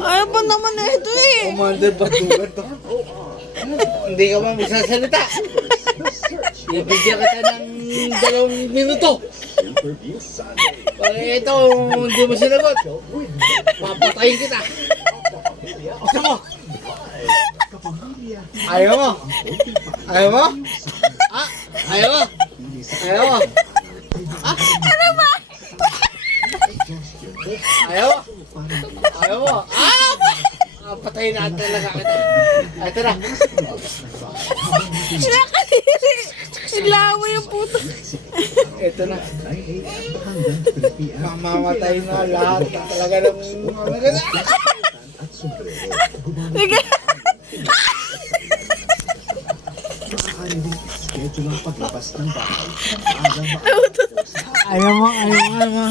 Ano ba naman na ito eh? Commander Batugan to. Hindi ka ba magsasalita? Ibigyan kita ng dalawang minuto. Pag ito, hindi mo sinagot. Papatayin kita. Gusto mo? Ayaw mo? Ayaw mo? Ah, ayaw mo? Ah? Ano ba? Ayaw mo? Ah! Ah, patayin na talaga kita. Ah, Ito na. Nakadiri. Naglawa yung puto. Ito na. Mamamatay na lahat talaga ng mga Sige. Ayaw mo, ayaw mo, ayaw mo.